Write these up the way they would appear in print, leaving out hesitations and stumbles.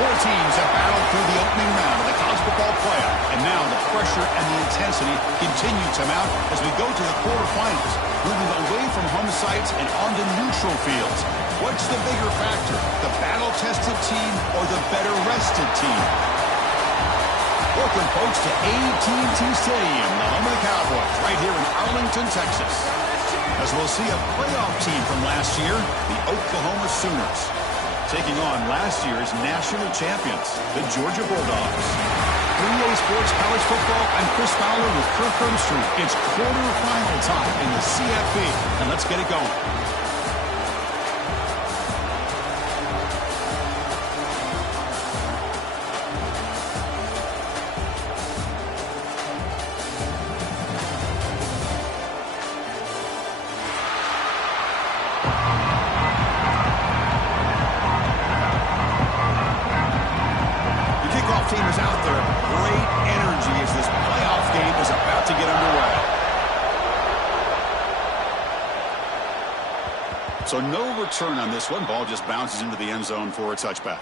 Four teams have battled through the opening round of the college football playoff, and now the pressure and the intensity continue to mount as we go to the quarterfinals, moving away from home sites and onto neutral fields. What's the bigger factor, the battle-tested team or the better-rested team? Welcome, folks, to AT&T Stadium, the home of the Cowboys, right here in Arlington, Texas. As we'll see a playoff team from last year, the Oklahoma Sooners, taking on last year's national champions, the Georgia Bulldogs. 3A Sports College Football, I'm Chris Fowler with Kirk Herbstreit. It's quarterfinal time in the CFP, and let's get it going. Team is out there. Great energy as this playoff game is about to get underway. So no return on this one. Ball just bounces into the end zone for a touchback.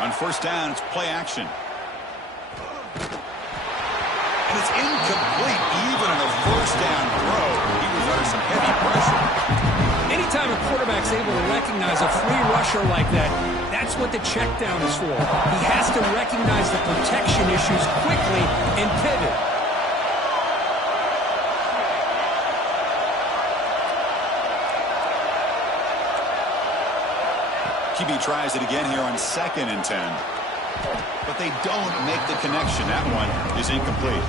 On first down, it's play action. And it's incomplete, even on a first down throw. He was under some heavy pressure. Anytime a quarterback's able to recognize a free rusher like that, that's what the check down is for. He has to recognize the protection issues quickly and pivot. QB tries it again here on 2nd and 10. But they don't make the connection. That one is incomplete.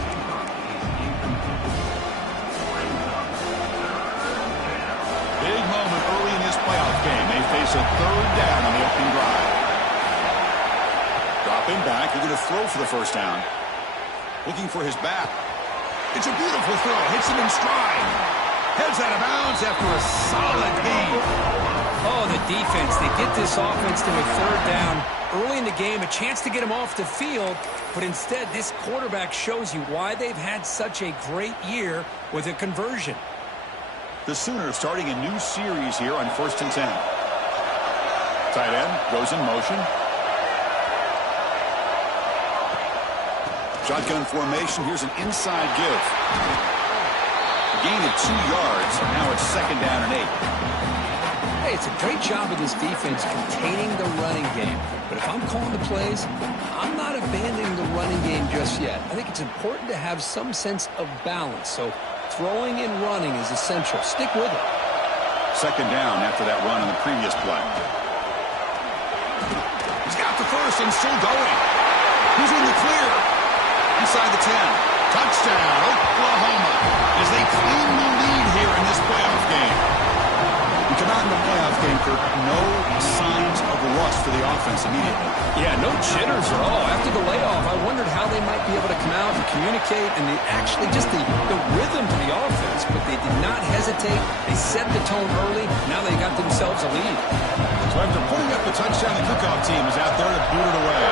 Big moment early in this playoff game. They face a third down on the opening drive. Dropping back. They're going to throw for the first down. Looking for his back. It's a beautiful throw. Hits him in stride. Heads out of bounds after a solid gain. Oh, the defense. They get this offense to a third down early in the game, a chance to get him off the field, but instead this quarterback shows you why they've had such a great year with a conversion. The Sooners starting a new series here on 1st and 10. Tight end goes in motion. Shotgun formation. Here's an inside give. A gain of 2 yards. Now it's 2nd down and 8. Hey, it's a great job of this defense containing the running game. But if I'm calling the plays, I'm not abandoning the running game just yet. I think it's important to have some sense of balance. So throwing and running is essential. Stick with it. 2nd down after that run on the previous play. He's got the first and still going. He's in the clear. Inside the 10. Touchdown, Oklahoma, as they claim the lead here in this playoff game. We come out in the playoff game, Kirk, no signs of rust for the offense immediately. Yeah, no jitters at all. After the layoff, I wondered how they might be able to come out and communicate and actually just the rhythm to the offense. But they did not hesitate. They set the tone early. Now they got themselves a lead. So after putting up the touchdown, the kickoff team is out there to boot it away.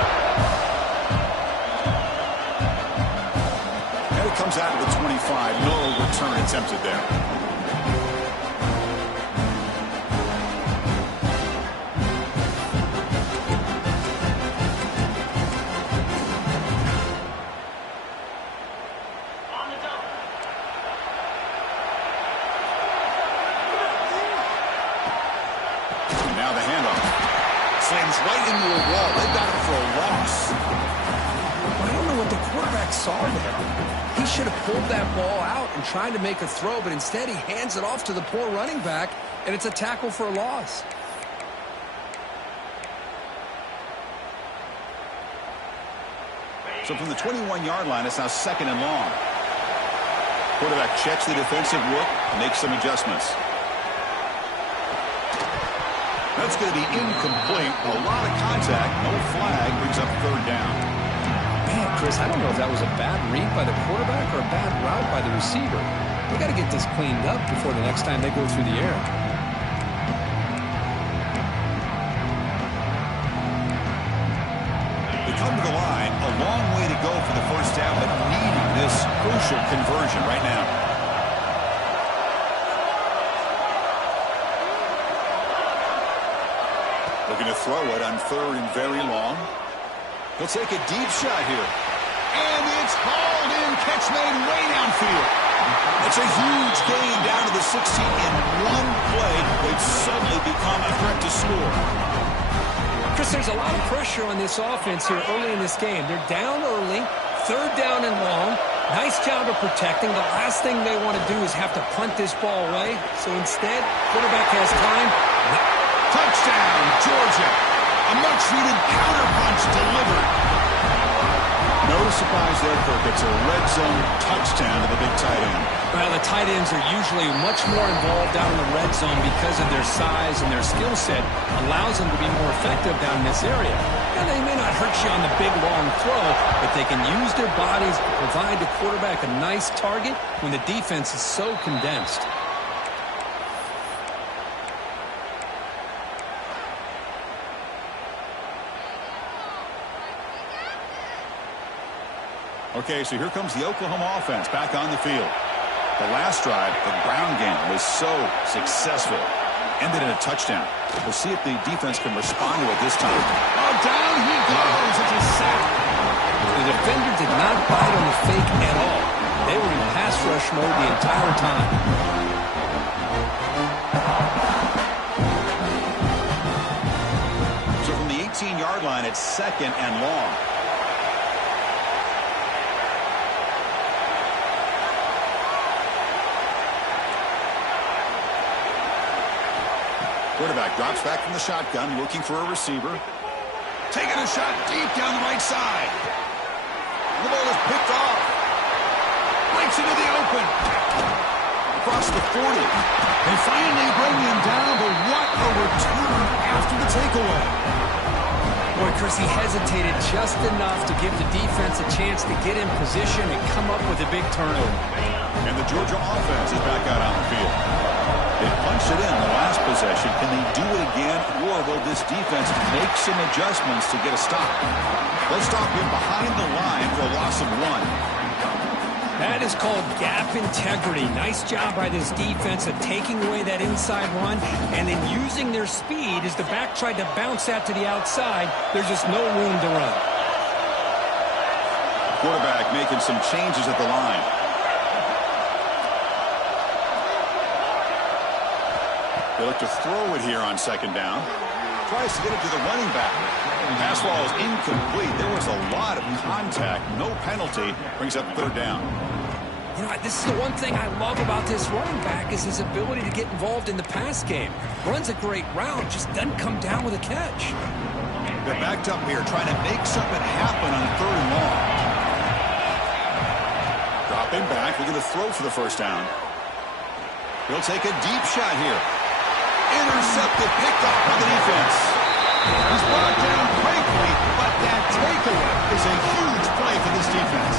And it comes out of the 25. No return attempted there. Slams right into a wall. They got it for a loss. I don't know what the quarterback saw there. He should have pulled that ball out and tried to make a throw, but instead he hands it off to the poor running back, and it's a tackle for a loss. So from the 21-yard line, it's now 2nd and long. Quarterback checks the defensive look, makes some adjustments. That's going to be incomplete. A lot of contact. No flag. Brings up 3rd down. Man, Chris, I don't know if that was a bad read by the quarterback or a bad route by the receiver. They got to get this cleaned up before the next time they go through the air. They come to the line, a long way to go for the first down, but needing this crucial conversion right now. Looking to throw it on 3rd and very long. He'll take a deep shot here. And it's hauled in. Catch made way downfield. That's a huge gain down to the 16 in one play. They've suddenly become a threat to score. Chris, there's a lot of pressure on this offense here early in this game. They're down early, 3rd down and long. Nice job of protecting. The last thing they want to do is have to punt this ball away. So instead, quarterback has time. Touchdown, Georgia. A much-needed counterpunch delivered. No surprise there, Kirk. It's a red zone touchdown to the big tight end. Well, the tight ends are usually much more involved down in the red zone because of their size and their skill set. Allows them to be more effective down in this area. And they may not hurt you on the big, long throw, but they can use their bodies to provide the quarterback a nice target when the defense is so condensed. Okay, so here comes the Oklahoma offense back on the field. The last drive, the ground game was so successful. Ended in a touchdown. We'll see if the defense can respond to it this time. Oh, down he goes. It's a sack. The defender did not bite on the fake at all. They were in pass rush mode the entire time. So from the 18-yard line, it's 2nd and long. Quarterback drops back from the shotgun, looking for a receiver. Taking a shot deep down the right side. The ball is picked off. Breaks into the open. Across the 40. They finally bring him down, but what a return after the takeaway. Boy, Chris, he hesitated just enough to give the defense a chance to get in position and come up with a big turnover. And the Georgia offense is back out on the field. They punched it in the last possession. Can they do it again, or will this defense make some adjustments to get a stop? They'll stop him behind the line for a loss of 1. That is called gap integrity. Nice job by this defense of taking away that inside run and then using their speed as the back tried to bounce that to the outside. There's just no room to run. Quarterback making some changes at the line. They look to throw it here on 2nd down. Tries to get it to the running back. Pass ball is incomplete. There was a lot of contact. No penalty. Brings up 3rd down. You know, this is the one thing I love about this running back is his ability to get involved in the pass game. Runs a great route, just doesn't come down with a catch. They're backed up here trying to make something happen on 3rd and long. Dropping back. Looking to throw for the 1st down. He'll take a deep shot here. Intercepted, picked off by the defense. He's brought down quickly, but that takeaway is a huge play for this defense.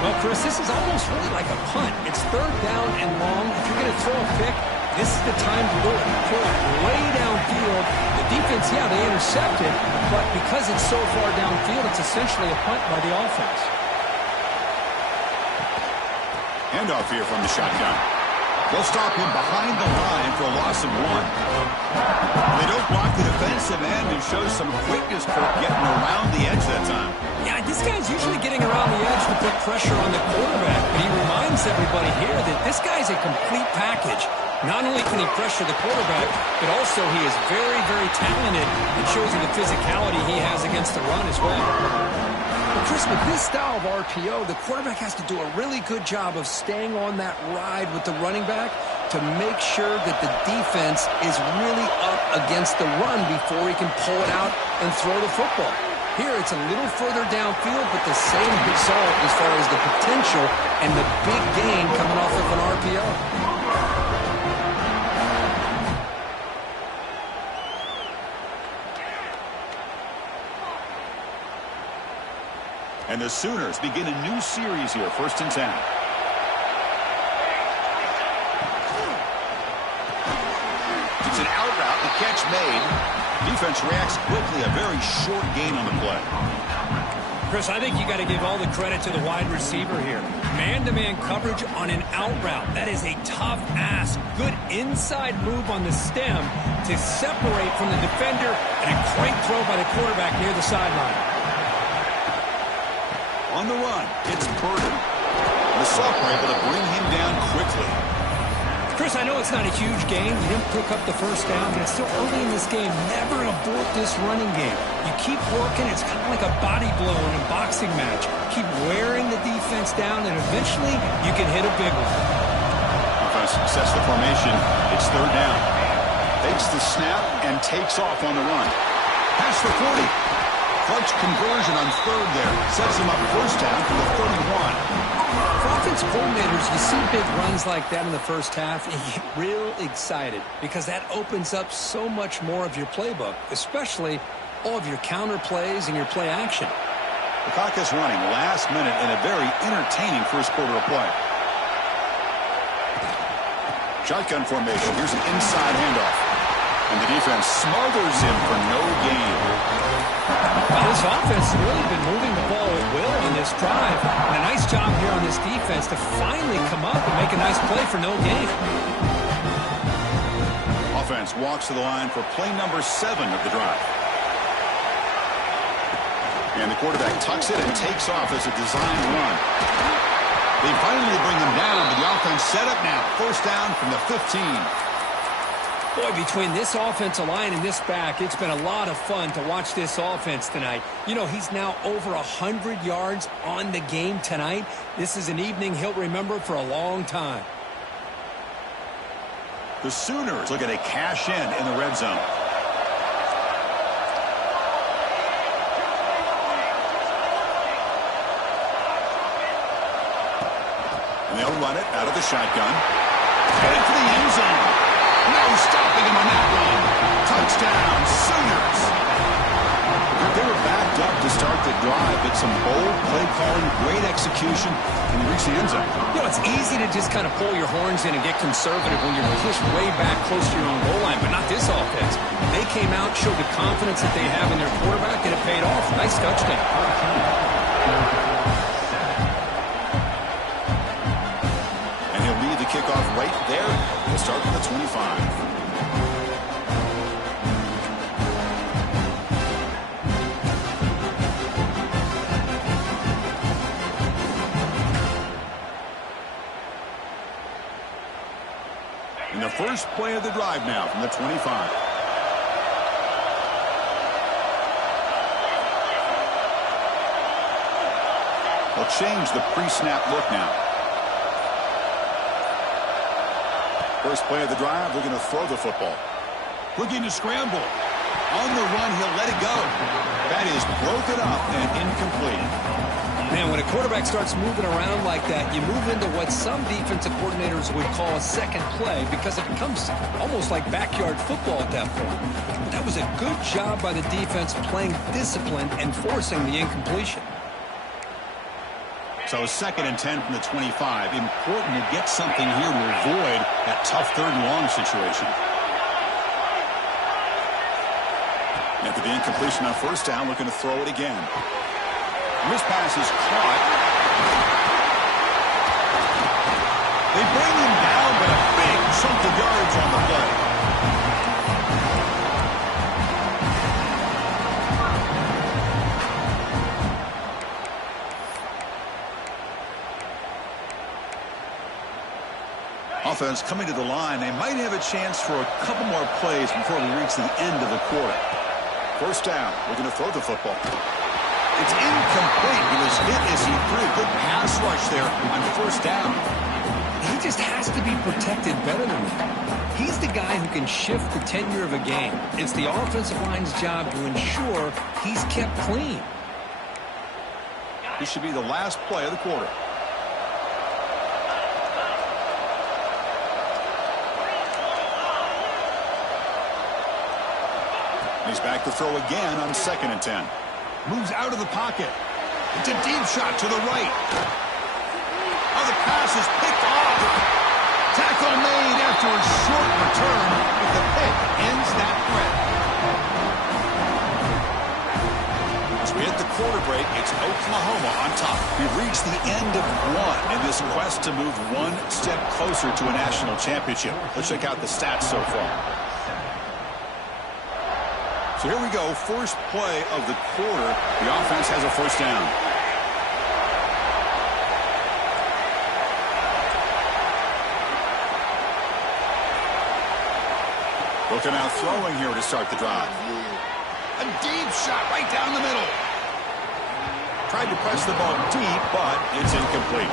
Well, Chris, this is almost really like a punt. It's 3rd down and long. If you're going to throw a pick, this is the time to do it. Pull it way downfield. The defense, yeah, they intercepted, but because it's so far downfield, it's essentially a punt by the offense. Handoff here from the shotgun. They'll stop him behind the line for a loss of 1. They don't block the defensive end and show some quickness for getting around the edge that time. Yeah, this guy's usually getting around the edge to put pressure on the quarterback, but he reminds everybody here that this guy's a complete package. Not only can he pressure the quarterback, but also he is very, very talented. It shows you the physicality he has against the run as well. But Chris, with this style of RPO, the quarterback has to do a really good job of staying on that ride with the running back to make sure that the defense is really up against the run before he can pull it out and throw the football. Here, it's a little further downfield, but the same result as far as the potential and the big gain coming off of an RPO. And the Sooners begin a new series here, 1st and 10. made. Defense reacts quickly. A very short gain on the play. Chris, I think you got to give all the credit to the wide receiver here. Man-to-man coverage on an out route. That is a tough ask. Good inside move on the stem to separate from the defender, and a great throw by the quarterback near the sideline. On the run, it's Burden. The sophomore able to bring him down quickly. Chris, I know it's not a huge game. You didn't pick up the first down, but it's still early in this game. Never abort this running game. You keep working. It's kind of like a body blow in a boxing match. Keep wearing the defense down, and eventually you can hit a big one. Offense sets the formation. It's third down. Takes the snap and takes off on the run. Pass the 40. Clutch conversion on third there. Sets him up first down for the 31. For offense coordinators, you see big runs like that in the first half, and you get real excited because that opens up so much more of your playbook, especially all of your counter plays and your play action. The clock is running last minute in a very entertaining first quarter of play. Shotgun formation. Here's an inside handoff. And the defense smothers him for no gain. Well, this offense has really been moving the ball at will on this drive. And a nice job here on this defense to finally come up and make a nice play for no gain. Offense walks to the line for play number 7 of the drive. And the quarterback tucks it and takes off as a designed run. They finally bring him down, but the offense set up now. First down from the 15. Boy, between this offensive line and this back, it's been a lot of fun to watch this offense tonight. You know, he's now over 100 yards on the game tonight. This is an evening he'll remember for a long time. The Sooners looking to cash in the red zone. And they'll run it out of the shotgun. Headed for the end zone. No stopping him on that one. Touchdown, Sooners. They were backed up to start the drive, but some bold play calling, great execution, and they reached the end zone. You know, it's easy to just kind of pull your horns in and get conservative when you're pushed way back close to your own goal line, but not this offense. They came out, showed the confidence that they have in their quarterback, and it paid off. Nice touchdown. Kickoff right there. We'll start with the 25. And the first play of the drive now from the 25. They'll change the pre-snap look now. First play of the drive, they're going to throw the football. Looking to scramble. On the run, he'll let it go. That is broken up and incomplete. Man, when a quarterback starts moving around like that, you move into what some defensive coordinators would call a second play because it becomes almost like backyard football at that point. But that was a good job by the defense playing discipline and forcing the incompletion. So 2nd and 10 from the 25. Important to get something here to avoid that tough third and long situation. After the incompletion on first down, looking to throw it again. And this pass is caught. They bring him down, but a big chunk of yards on the play. Offense coming to the line. They might have a chance for a couple more plays before we reach the end of the quarter. First down. We're going to throw the football. It's incomplete. He was hit as he threw. Good pass rush there on first down. He just has to be protected better than that. He's the guy who can shift the tenure of a game. It's the offensive line's job to ensure he's kept clean. This should be the last play of the quarter. He's back to throw again on 2nd and 10. Moves out of the pocket. It's a deep shot to the right. Oh, the pass is picked off. Tackle made after a short return, but the pick ends that threat. break, it's Oklahoma on top. We've reached the end of one in this quest to move one step closer to a national championship. Let's check out the stats so far. So here we go, first play of the quarter. The offense has a first down. Looking out throwing here to start the drive. A deep shot right down the middle. Tried to press the ball deep, but it's incomplete.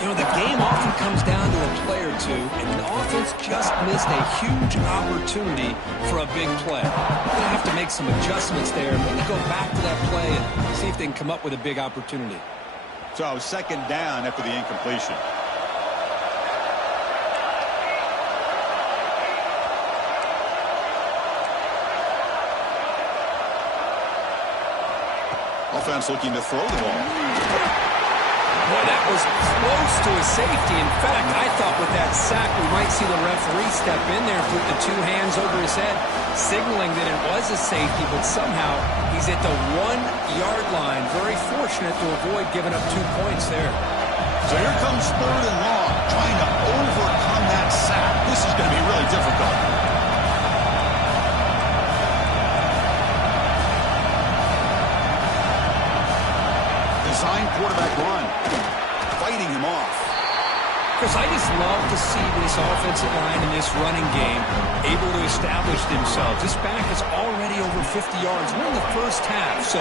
You know, the game often comes down to a play or two, and the offense just missed a huge opportunity for a big play. They're going to have to make some adjustments there and maybe go back to that play and see if they can come up with a big opportunity. So second down after the incompletion. Offense looking to throw the ball. Boy, that was close to a safety. In fact, I thought with that sack we might see the referee step in there and put the two hands over his head, signaling that it was a safety, but somehow he's at the 1-yard line. Very fortunate to avoid giving up 2 points there. So here comes third and long, trying to overcome that sack. This is going to be really difficult. Design quarterback run, fighting him off. Chris, I just love to see this offensive line in this running game able to establish themselves. This back is already over 50 yards. We're in the first half, so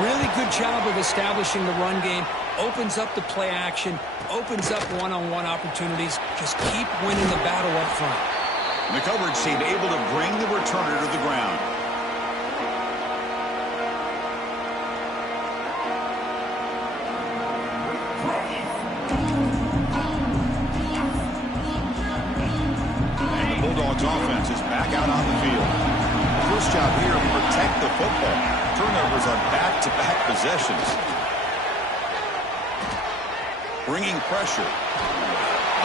really good job of establishing the run game. Opens up the play action, opens up one-on-one opportunities. Just keep winning the battle up front. And the coverage team able to bring the returner to the ground. Offense is back out on the field. First job here, protect the football. Turnovers on back-to-back possessions. Bringing pressure.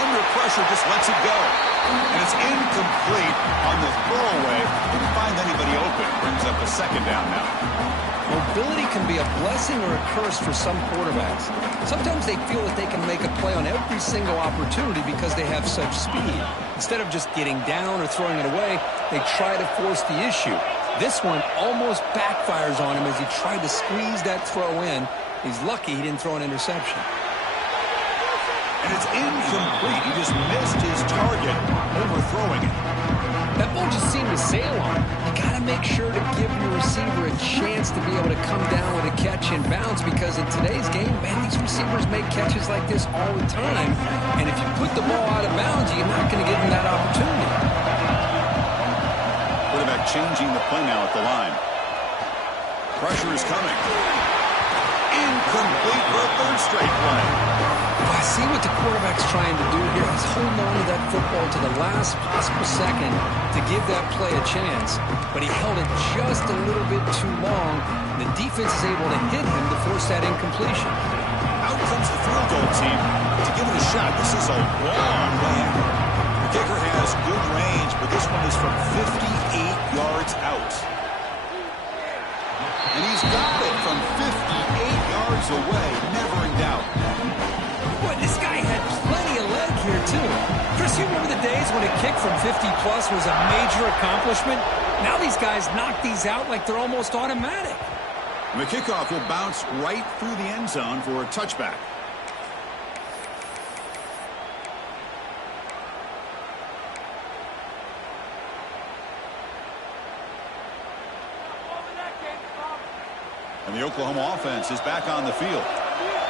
Under pressure, just lets it go. And it's incomplete on the throwaway. Didn't find anybody open. Brings up a second down now. Mobility can be a blessing or a curse for some quarterbacks. Sometimes they feel that they can make a play on every single opportunity because they have such speed. Instead of just getting down or throwing it away, they try to force the issue. This one almost backfires on him as he tried to squeeze that throw in. He's lucky he didn't throw an interception. And it's incomplete. He just missed his target, overthrowing it. That ball just seemed to sail on him. You got to make sure to give your receiver a chance to be able to come down with a catch and bounce, because in today's game, man, these receivers make catches like this all the time. And if you put the ball out of bounds, you're not going to give them that opportunity. Quarterback changing the play now at the line. Pressure is coming. Incomplete for a third straight play. I see what the quarterback's trying to do here. He's holding on to that football to the last possible second to give that play a chance, but he held it just a little bit too long. And the defense is able to hit him to force that incompletion. Out comes the field goal team to give it a shot. This is a long way out. The kicker has good range, but this one is from 58 yards out. And he's got it from 58 yards away, never in doubt. Boy, this guy had plenty of leg here, too. Chris, you remember the days when a kick from 50-plus was a major accomplishment? Now these guys knock these out like they're almost automatic. And the kickoff will bounce right through the end zone for a touchback. And the Oklahoma offense is back on the field.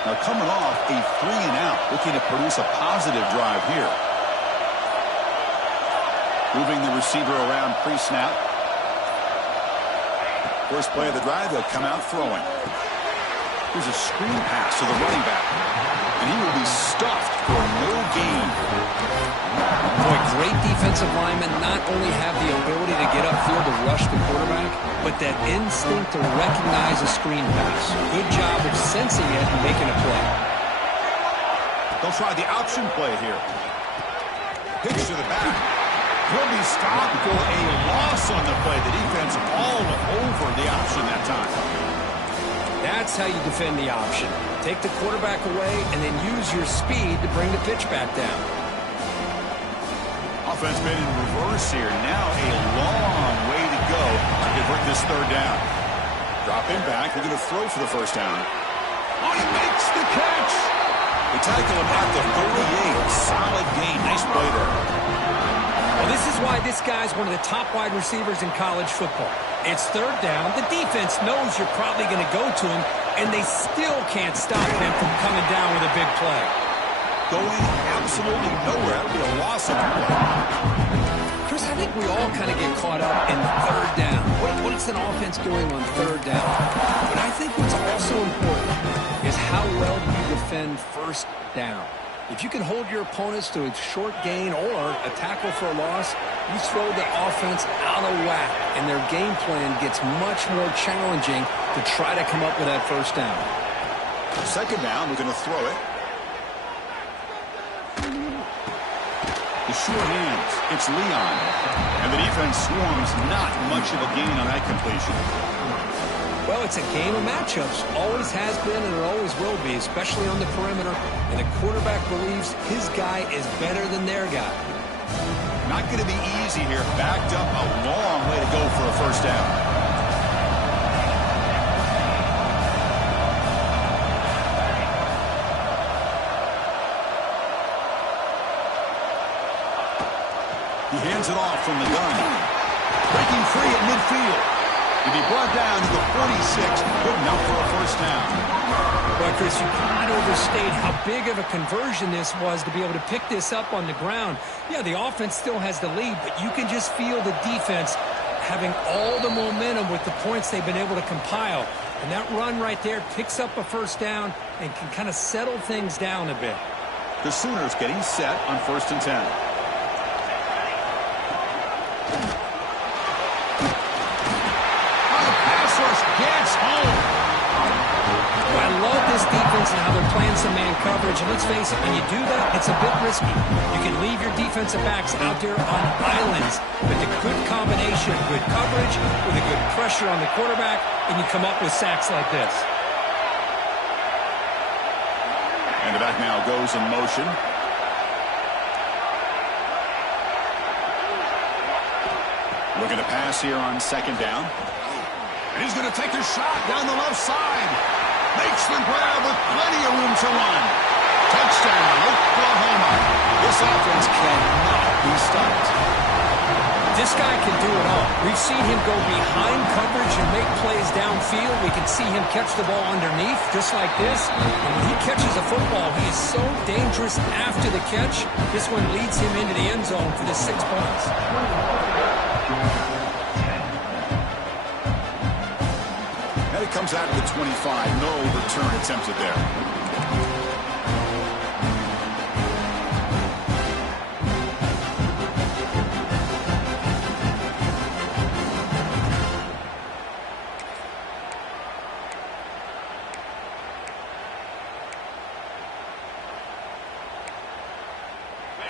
Now coming off a 3-and-out, looking to produce a positive drive here. Moving the receiver around pre-snap. First play of the drive, they'll come out throwing. Here's a screen pass to the running back. And he will be stuffed for no gain. Boy, great defensive linemen not only have the ability to get upfield to rush the quarterback, but that instinct to recognize a screen pass. Good job of sensing it and making a play. They'll try the option play here. Pitch to the back. He'll be stopped for a loss on the play. The defense all over the option that time. That's how you defend the option. Take the quarterback away and then use your speed to bring the pitch back down. Offense been in reverse here. Now a long way to go to convert this third down. Drop him back. We're going to throw for the first down. Oh, he makes the catch. They tackle him at the 38. Solid gain. Nice play there. Well, this is why this guy's one of the top wide receivers in college football. It's third down. The defense knows you're probably going to go to him, and they still can't stop him from coming down with a big play. Going absolutely nowhere. That would be a loss of the play. Chris, I think we all kind of get caught up in third down. What is an offense doing on third down? But I think what's also important is how well do you defend first down. If you can hold your opponents to a short gain or a tackle for a loss, you throw the offense out of whack, and their game plan gets much more challenging to try to come up with that first down. Second down, we're going to throw it. The short hands, it's Leon. And the defense swarms, not much of a gain on that completion. Well, it's a game of matchups. Always has been and it always will be, especially on the perimeter. And the quarterback believes his guy is better than their guy. Not going to be easy here. Backed up a long way to go for a first down. He hands it off from the gun. Breaking free at midfield. To be brought down to the 46, good enough for a first down. Well, Chris, you cannot overstate how big of a conversion this was to be able to pick this up on the ground. Yeah, the offense still has the lead, but you can just feel the defense having all the momentum with the points they've been able to compile. And that run right there picks up a first down and can kind of settle things down a bit. The Sooners getting set on 1st and 10. Gets home. Well, I love this defense and how they're playing some man coverage. And let's face it, when you do that, it's a bit risky. You can leave your defensive backs out there on islands with a good combination of good coverage, with a good pressure on the quarterback, and you come up with sacks like this. And the back now goes in motion. Looking to pass here on second down. And he's going to take a shot down the left side. Makes the grab with plenty of room to run. Touchdown, Oklahoma. This offense cannot be stopped. This guy can do it all. We've seen him go behind coverage and make plays downfield. We can see him catch the ball underneath, just like this. And when he catches a football, he is so dangerous after the catch. This one leads him into the end zone for the 6 points. It comes out of the 25. No return attempted there.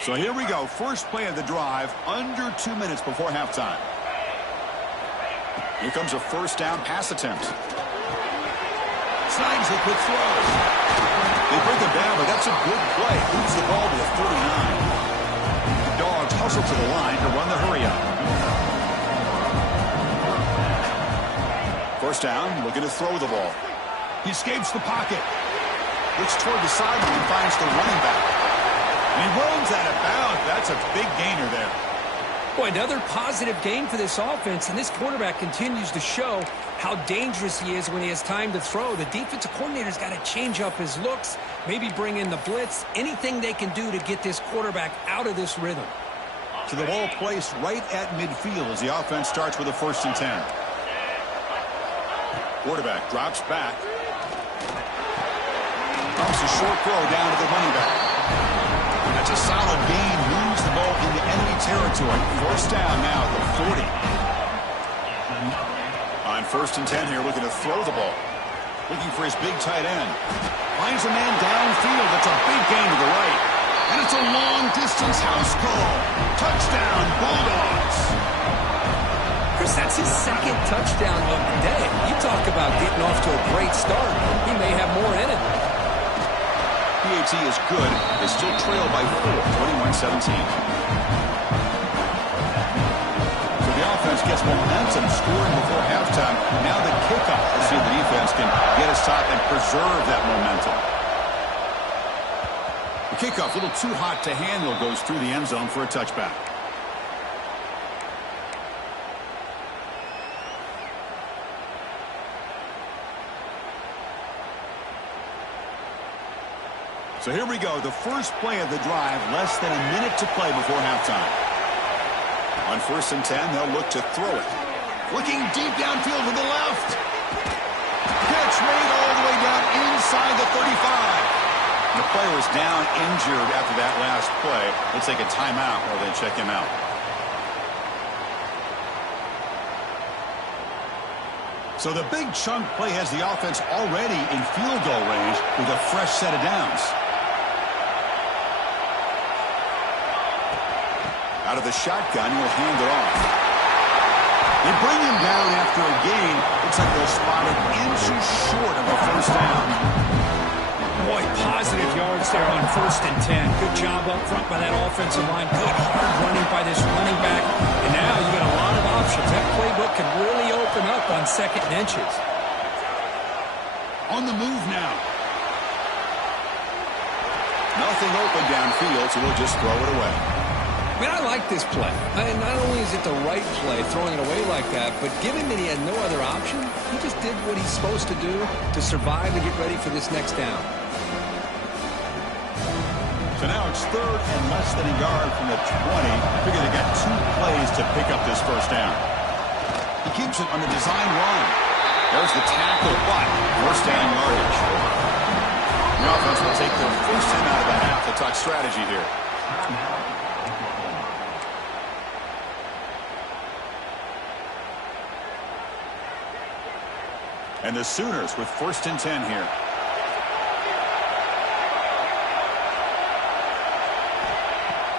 So here we go. First play of the drive, under 2 minutes before halftime. Here comes a first down pass attempt. Signs a quick throw. They bring him down, but that's a good play. Moves the ball to the 39. The Dogs hustle to the line to run the hurry up. First down, looking to throw the ball. He escapes the pocket. Looks toward the sideline and finds the running back. And he runs out of bounds. That's a big gainer there. Boy, another positive gain for this offense, and this quarterback continues to show how dangerous he is when he has time to throw. The defensive coordinator's got to change up his looks, maybe bring in the blitz, anything they can do to get this quarterback out of this rhythm. To the ball placed right at midfield as the offense starts with a 1st and 10. Quarterback drops back. Pumps a short throw down to the running back. That's a solid gain. Moves the ball into enemy territory. First down now at the 40. On 1st and 10 here, looking to throw the ball. Looking for his big tight end. Finds a man downfield. That's a big gain to the right. And it's a long-distance house call. Touchdown, Bulldogs. Chris, that's his second touchdown of the day. You talk about getting off to a great start. he may have more in it. PAT is good. They still trail by 4, 21-17. So the offense gets momentum scoring before halftime. Now the kickoff. Let's see if the defense can get a stop and preserve that momentum. The kickoff, a little too hot to handle, goes through the end zone for a touchback. So here we go, the first play of the drive, less than a minute to play before halftime. On 1st and 10, they'll look to throw it. Looking deep downfield to the left. Pitch made all the way down inside the 35. The player was down injured after that last play. They'll take a timeout while they check him out. So the big chunk play has the offense already in field goal range with a fresh set of downs. Out of the shotgun, he'll hand it off. They bring him down after a gain. Looks like they'll spot it inches short of a first down. Boy, positive yards there on 1st and 10. Good job up front by that offensive line. Good hard running by this running back. And now you got a lot of options. That playbook can really open up on 2nd and inches. On the move now. Nothing open downfield, so we'll just throw it away. I mean, I like this play. Not only is it the right play, throwing it away like that, but given that he had no other option, he just did what he's supposed to do to survive and get ready for this next down. So now it's 3rd and less than a yard from the 20. Figure they got 2 plays to pick up this first down. He keeps it on the design run. There's the tackle, but first down yardage. The offense will take their first in out of the half to talk strategy here. And the Sooners with 1st and 10 here.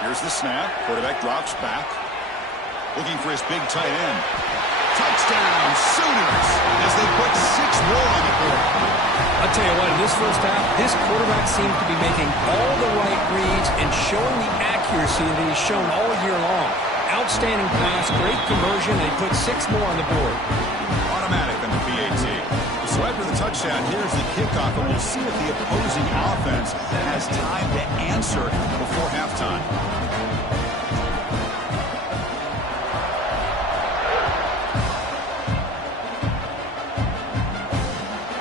Here's the snap. Quarterback drops back. Looking for his big tight end. Touchdown, Sooners, as they put 6 more on the board. I'll tell you what, in this first half, this quarterback seems to be making all the right reads and showing the accuracy that he's shown all year long. Outstanding pass, great conversion. They put 6 more on the board. Automatic on the PAT. So after the touchdown, here's the kickoff, and we'll see if the opposing offense has time to answer before halftime.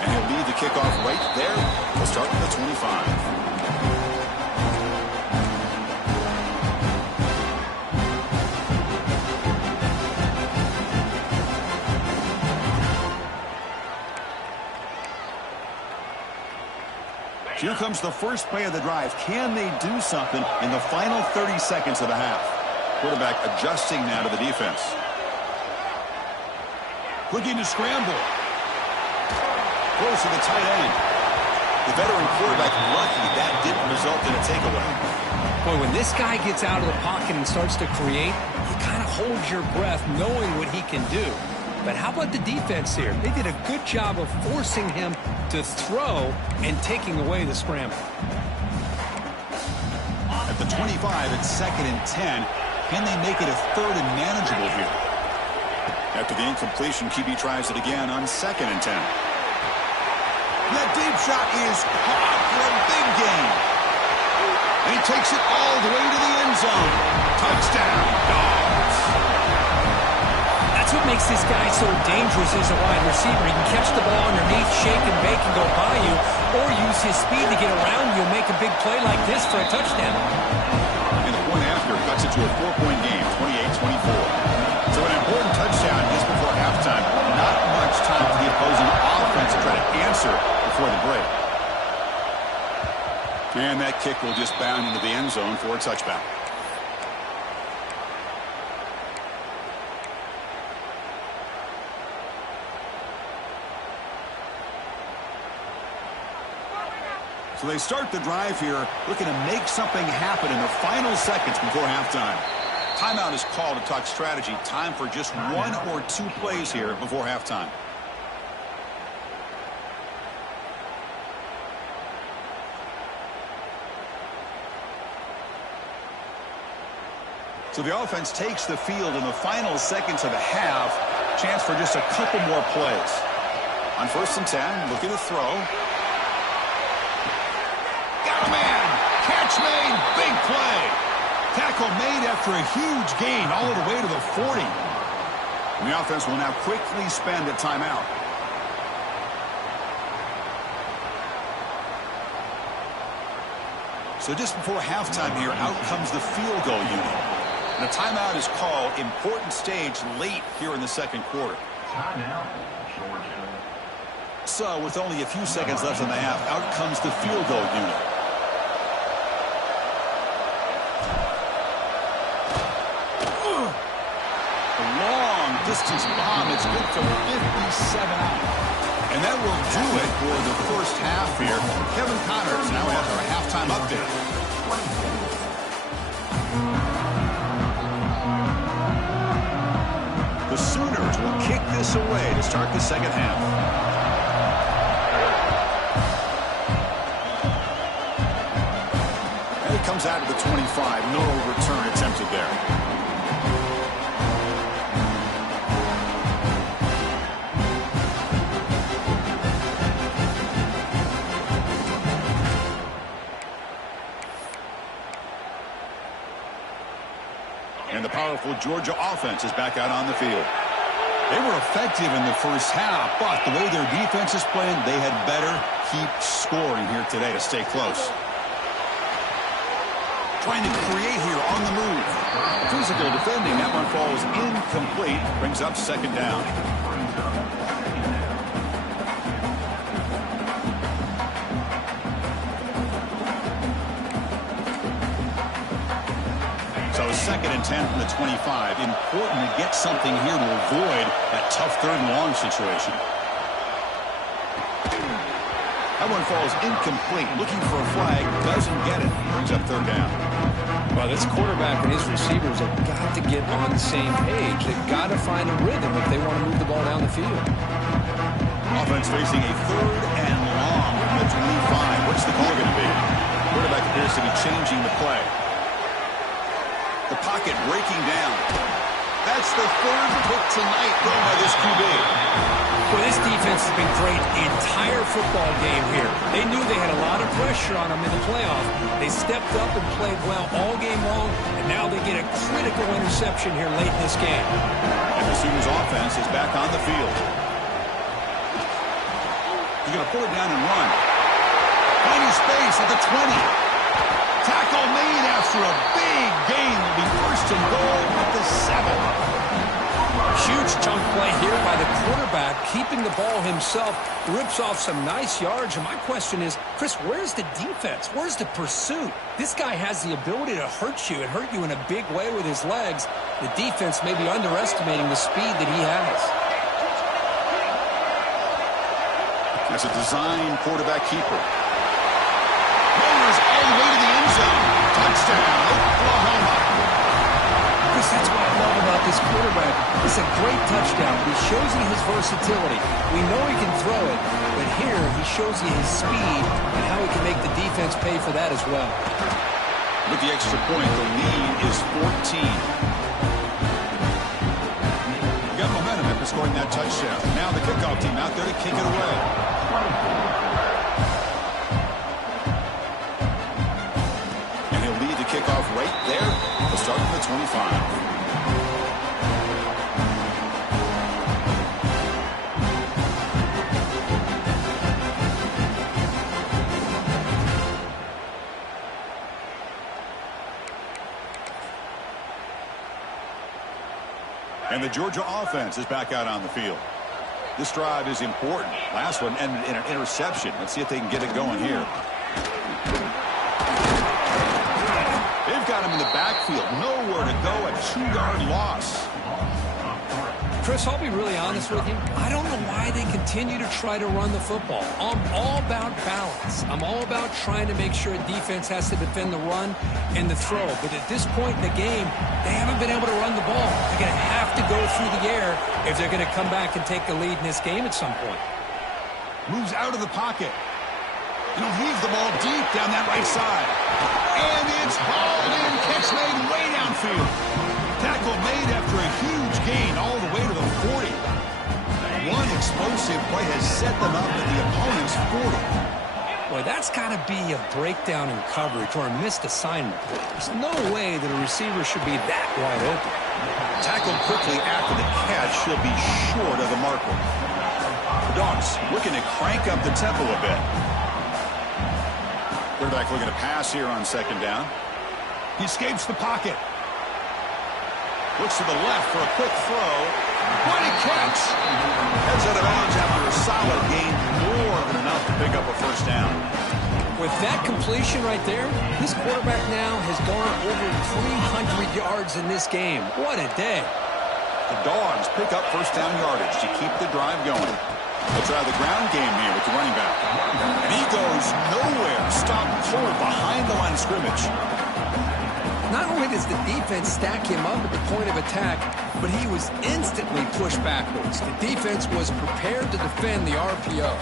And he'll lead the kickoff right there. We'll start with the 25. Here comes the first play of the drive. Can they do something in the final 30 seconds of the half? Quarterback adjusting now to the defense. Looking to scramble. Close to the tight end. The veteran quarterback lucky that didn't result in a takeaway. Boy, when this guy gets out of the pocket and starts to create, you kind of hold your breath knowing what he can do. But how about the defense here? They did a good job of forcing him to throw and taking away the scramble. At the 25, it's 2nd and 10. Can they make it a 3rd and manageable here? After the incompletion, QB tries it again on 2nd and 10. That deep shot is caught for a big gain. And he takes it all the way to the end zone. Touchdown, Dogs. That's what makes this guy so dangerous as a wide receiver. He can catch the ball underneath, shake and bake and go by you, or use his speed to get around you and make a big play like this for a touchdown. And the point after cuts it to a 4-point game, 28-24. So an important touchdown just before halftime. Not much time for the opposing offense to try to answer before the break. And that kick will just bound into the end zone for a touchback. So they start the drive here, looking to make something happen in the final seconds before halftime. Timeout is called to talk strategy. Time for just 1 or 2 plays here before halftime. So the offense takes the field in the final seconds of the half. Chance for just a couple more plays. On 1st and 10, look at the throw. Got a man. Catch made. Big play. Tackle made after a huge gain all the way to the 40. And the offense will now quickly spend a timeout. So just before halftime here, out comes the field goal unit. And a timeout is called. Important stage late here in the second quarter. So with only a few seconds left in the half, out comes the field goal unit. A long distance bomb. It's good for 57 out. And that will do it for the first half here. Kevin Connors now has our halftime update. The Sooners will kick this away to start the second half. And it comes out of the 25. No return attempted there. And the powerful Georgia offense is back out on the field. They were effective in the first half, but the way their defense is playing, they had better keep scoring here today to stay close. Trying to create here on the move. Physical defending. That one falls incomplete. Brings up second down. So 2nd and 10 from the 25. Important to get something here to avoid that tough 3rd and long situation. That one falls incomplete. Looking for a flag. Doesn't get it. Brings up 3rd down. Well, this quarterback and his receivers have got to get on the same page. They've got to find a rhythm if they want to move the ball down the field. Offense facing a 3rd and long from the 25. What's the call going to be? Quarterback appears to be changing the play. The pocket breaking down. That's the 3rd pick tonight thrown by this QB. Well, this defense has been great the entire football game here. They knew they had a lot of pressure on them in the playoff. They stepped up and played well all game long, and now they get a critical interception here late in this game. And the Sooners offense is back on the field. He's going to pull it down and run. Finding space at the 20. Tackle made after a big gain. Will be 1st and goal at the 7. Huge chunk play here by the quarterback, keeping the ball himself, rips off some nice yards. And my question is, Chris, where's the defense? Where's the pursuit? This guy has the ability to hurt you and hurt you in a big way with his legs. The defense may be underestimating the speed that he has. That's a design quarterback keeper. Rollers all the way to the end zone. Touchdown, Oklahoma. Chris, that's what I love about this quarterback. It's a great touchdown. He shows you his versatility. We know he can throw it, but here he shows you his speed and how he can make the defense pay for that as well. With the extra point, the lead is 14. Got momentum after scoring that touchdown. Now the kickoff team out there to kick it away. And he'll lead the kickoff right there. We'll start from the 25. And the Georgia offense is back out on the field. This drive is important. Last one ended in an interception. Let's see if they can get it going here. They've got him in the backfield. Nowhere to go. A 2-yard loss. Chris, I'll be really honest with you. I don't know why they continue to try to run the football. I'm all about balance. I'm all about trying to make sure a defense has to defend the run and the throw. But at this point in the game, they haven't been able to run the ball. They're going to have to go through the air if they're going to come back and take the lead in this game at some point. Moves out of the pocket. And he'll heave the ball deep down that right side. And it's hauled in. Catch made way downfield. Tackle made after a huge gain all the way to the 40. One explosive play has set them up at the opponent's 40. Boy, that's got to be a breakdown in coverage or a missed assignment. There's no way that a receiver should be that wide open. Tackled quickly after the catch, she'll be short of the marker. The Dogs looking to crank up the tempo a bit. Quarterback looking to pass here on second down. He escapes the pocket. Looks to the left for a quick throw. What a catch! Heads out of bounds after a solid gain, more than enough to pick up a first down. With that completion right there, this quarterback now has gone over 300 yards in this game. What a day. The Dogs pick up first down yardage to keep the drive going. They'll try the ground game here with the running back. And he goes nowhere. Stopped cold behind the line of scrimmage. Not only does the defense stack him up at the point of attack, but he was instantly pushed backwards. The defense was prepared to defend the RPO.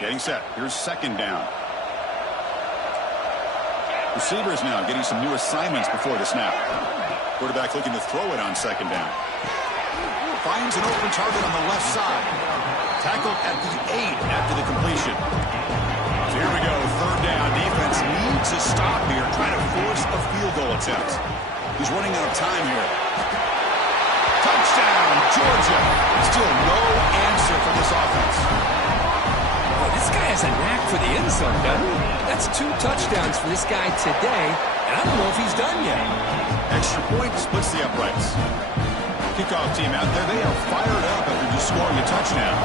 Getting set. Here's second down. Receivers now getting some new assignments before the snap. Quarterback looking to throw it on second down. Finds an open target on the left side. Tackled at the 8 after the completion. So here we go, third down. Defense needs a stop here, trying to force a field goal attempt. He's running out of time here. Touchdown, Georgia. Still no answer for this offense. Boy, this guy has a knack for the end zone, doesn't he? That's 2 touchdowns for this guy today, and I don't know if he's done yet. Extra point splits the uprights. Kickoff team out there, they are fired up after just scoring a touchdown.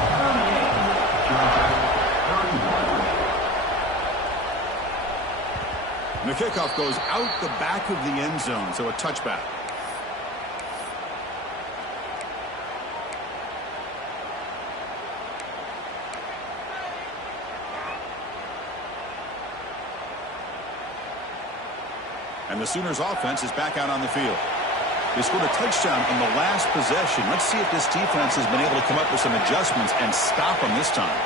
And the kickoff goes out the back of the end zone, so a touchback. And the Sooners offense is back out on the field. They scored a touchdown in the last possession. Let's see if this defense has been able to come up with some adjustments and stop them this time.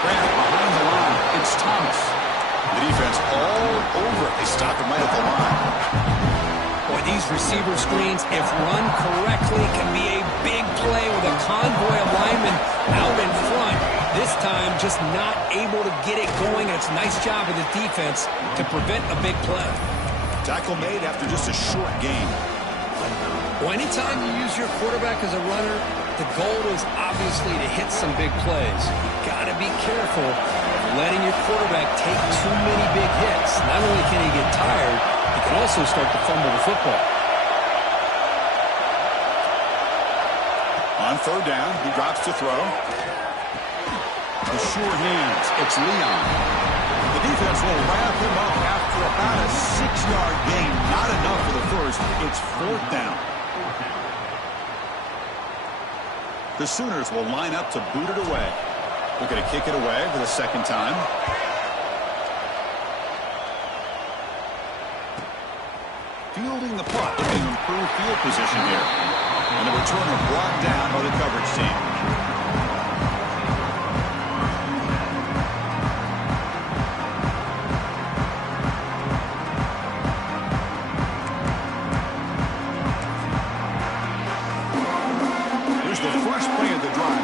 Grant behind the line. It's Thomas. The defense all over it. They stop him right at the line. Boy, these receiver screens, if run correctly, can be a big play with a convoy of linemen out in front. This time, just not able to get it going. It's a nice job of the defense to prevent a big play. Tackle made after just a short gain. Well, anytime you use your quarterback as a runner, the goal is obviously to hit some big plays. Got to be careful of letting your quarterback take too many big hits. Not only can he get tired, he can also start to fumble the football. On third down, he drops to throw. The sure hands, it's Leon. The defense will wrap him up after about a 6-yard gain. Not enough for the first. It's fourth down. The Sooners will line up to boot it away. Looking to kick it away for the second time. Fielding the punt, looking to improve field position here. And the returner brought down by the coverage team.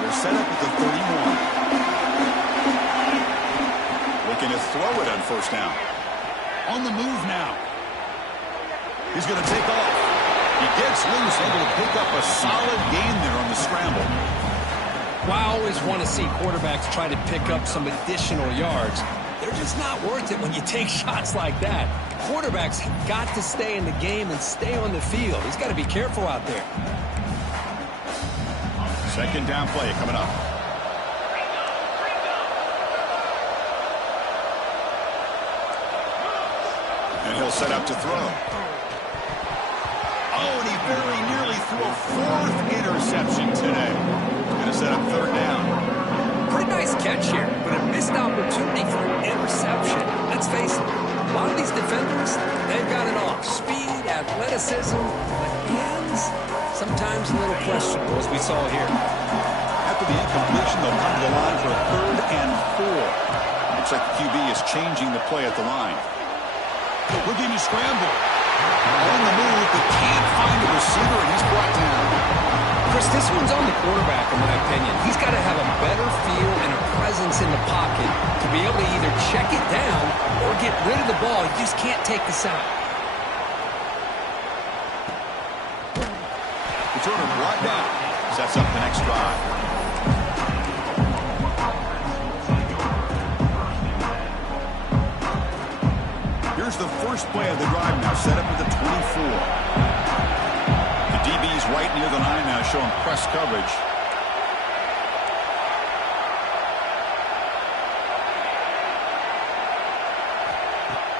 Set up at the 31. Looking to throw it on first down. On the move now. He's going to take off. He gets loose, able to pick up a solid gain there on the scramble. Well, I always want to see quarterbacks try to pick up some additional yards. They're just not worth it when you take shots like that. Quarterbacks have got to stay in the game and stay on the field. He's got to be careful out there. Second down play coming up. And he'll set up to throw. Oh, and he very nearly threw a 4th interception today. Going to set up third down. Pretty nice catch here, but a missed opportunity for an interception. Let's face it, a lot of these defenders, they've got it all. Speed, athleticism, but hands, sometimes a little questionable, as we saw here. After the incompletion, they'll come to the line for a 3rd and 4. The Looks like the QB is changing the play at the line. Looking to scramble. On the move, but can't find the receiver, and he's brought down. Chris, this one's on the quarterback, in my opinion. He's got to have a better feel and a presence in the pocket to be able to either check it down or get rid of the ball. You just can't take the sack. Returner brought down. Sets up the next drive. Here's the first play of the drive now, set up at the 24. The DB's right near the line now, showing press coverage.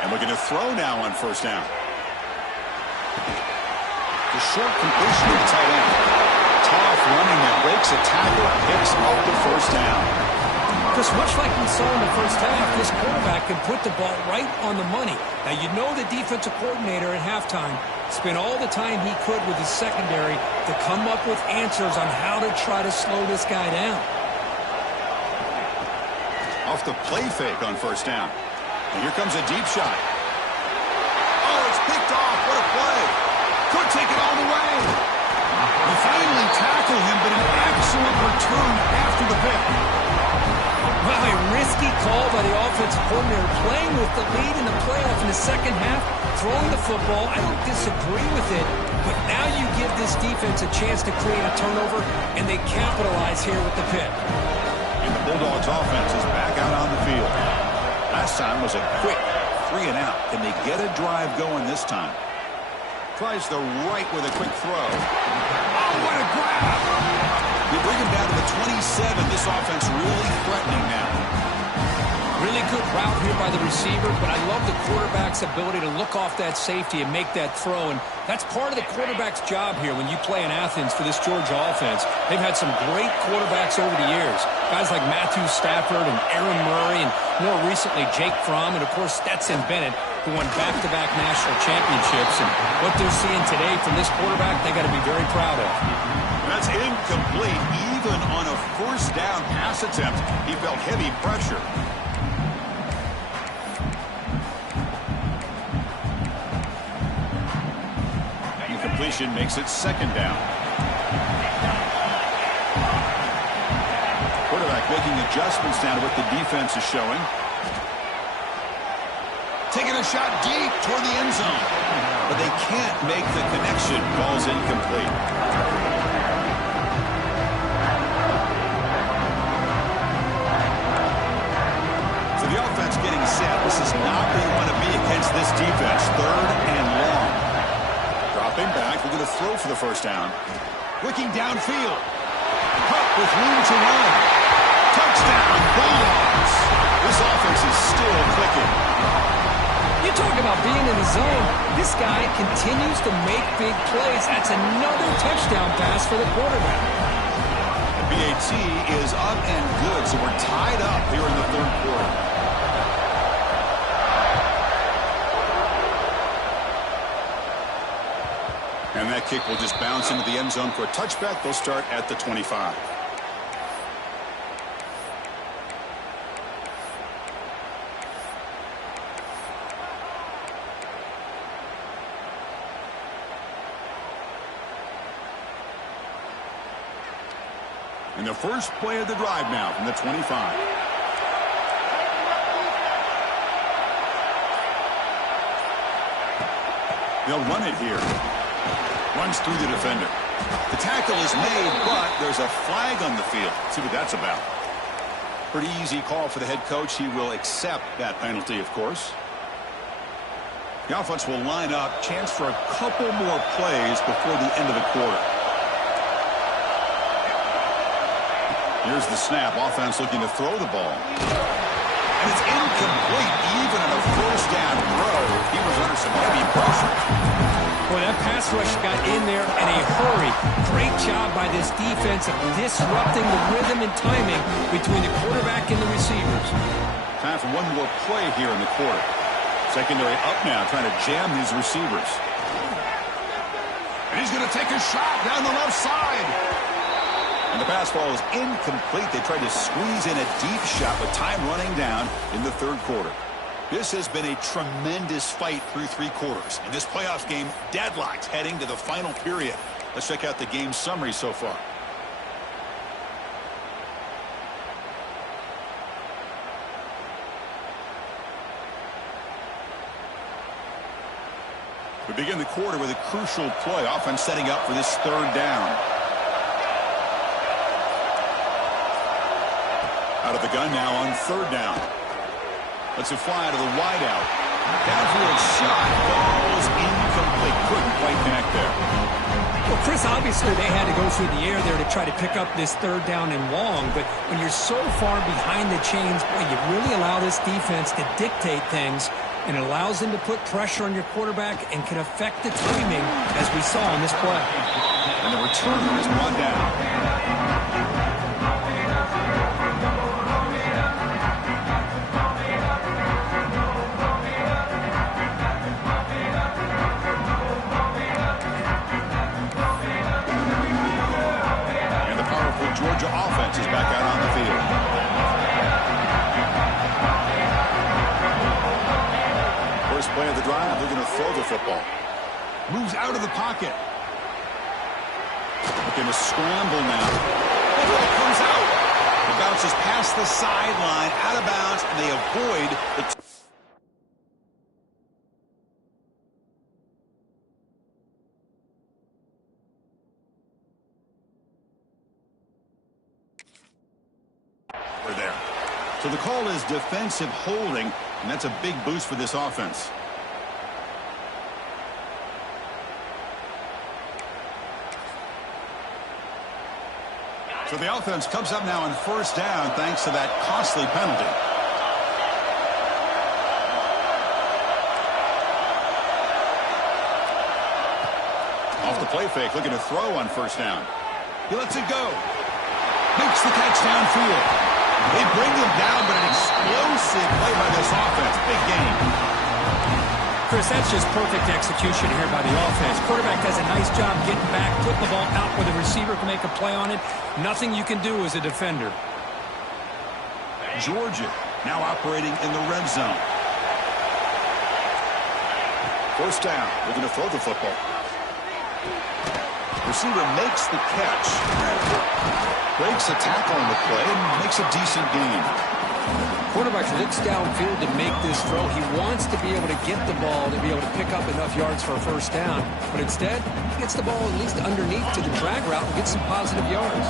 And looking to throw now on first down. The short completion to the tight end. Tough running that breaks a tackle, picks up the first down. Because much like we saw in the first half, this quarterback can put the ball right on the money. Now, you know the defensive coordinator at halftime spent all the time he could with his secondary to come up with answers on how to try to slow this guy down. Off the play fake on first down. And here comes a deep shot. Oh, it's picked off. What a play. Could take it all the way. They finally tackle him, but an excellent return after the pick. Well, a risky call by the offensive coordinator, playing with the lead in the playoff in the second half, throwing the football. I don't disagree with it, but now you give this defense a chance to create a turnover, and they capitalize here with the pick. And the Bulldogs offense is back out on the field. Last time was a quick 3 and out. Can they get a drive going this time? Tries the right with a quick throw. Oh, what a grab! You bring him down to the 27. This offense really threatening now. Really good route here by the receiver, but I love the quarterback's ability to look off that safety and make that throw. And that's part of the quarterback's job here when you play in Athens for this Georgia offense. They've had some great quarterbacks over the years. Guys like Matthew Stafford and Aaron Murray, and more recently Jake Fromm, and of course Stetson Bennett, who won back-to-back national championships. And what they're seeing today from this quarterback, they got to be very proud of. That's incomplete. Even on a first down pass attempt, he felt heavy pressure. Incompletion makes it second down. Quarterback making adjustments now to what the defense is showing. Taking a shot deep toward the end zone. But they can't make the connection. Ball's incomplete. The offense getting set. This is not where you want to be against this defense. 3rd and long. Dropping back. We're going to throw for the first down. Looking downfield. Cup with room to run. Touchdown, Bulldogs. This offense is still clicking. You talk about being in the zone. This guy continues to make big plays. That's another touchdown pass for the quarterback. The BAT is up and good, so we're tied up here in the 3rd quarter. And that kick will just bounce into the end zone for a touchback. They'll start at the 25. And the first play of the drive now from the 25. They'll run it here. Runs through the defender. The tackle is made, but there's a flag on the field. Let's see what that's about. Pretty easy call for the head coach. He will accept that penalty, of course. The offense will line up. Chance for a couple more plays before the end of the quarter. Here's the snap. Offense looking to throw the ball. And it's incomplete. Even on a first down throw, he was under some heavy pressure. Boy, that pass rush got in there in a hurry. Great job by this defense of disrupting the rhythm and timing between the quarterback and the receivers. Time for one more play here in the quarter. Secondary up now, trying to jam these receivers. And he's going to take a shot down the left side. And the pass ball is incomplete. They tried to squeeze in a deep shot with time running down in the third quarter. This has been a tremendous fight through 3 quarters. In this playoff game, deadlocked heading to the final period. Let's check out the game summary so far. We begin the quarter with a crucial play. Offense setting up for this third down. Out of the gun now on third down. Lets it fly to the wideout. Downfield shot. Ball's incomplete. Couldn't quite connect there. Well, Chris, obviously they had to go through the air there to try to pick up this third down and long, but when you're so far behind the chains, boy, you really allow this defense to dictate things, and it allows them to put pressure on your quarterback and can affect the timing, as we saw on this play. And the returner is brought down. Georgia offense is back out on the field. First play of the drive, they're going to throw the football. Moves out of the pocket. Looking to scramble now. The ball comes out. It bounces past the sideline, out of bounds, and they avoid the... there. So the call is defensive holding, and that's a big boost for this offense. So the offense comes up now on first down thanks to that costly penalty. Off the play fake, looking to throw on first down. He lets it go. Makes the catch downfield. They bring him down, but an explosive play by this offense. Big game. Chris, that's just perfect execution here by the offense. Quarterback does a nice job getting back, putting the ball out where the receiver can make a play on it. Nothing you can do as a defender. Georgia now operating in the red zone. First down. We're going to throw the football. Receiver makes the catch. Breaks a tackle on the play and makes a decent gain. Quarterback looks downfield to make this throw. He wants to be able to get the ball to be able to pick up enough yards for a first down. But instead, he gets the ball at least underneath to the drag route and gets some positive yards.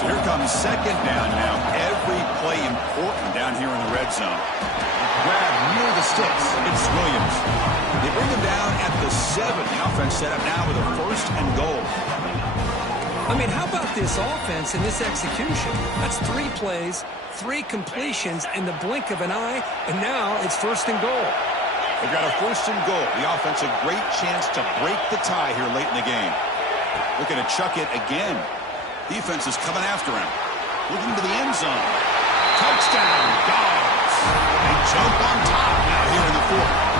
So here comes second down now. Every play important down here in the red zone. Grab near the sticks. It's Williams. They bring him down at the 7. The offense set up now with a first and goal. I mean, how about this offense and this execution? That's 3 plays, 3 completions in the blink of an eye, and now it's first and goal. They've got a first and goal. The offense a great chance to break the tie here late in the game. Looking to chuck it again. Defense is coming after him. Looking to the end zone. Touchdown, Dogs. They jump on top now here in the 4th.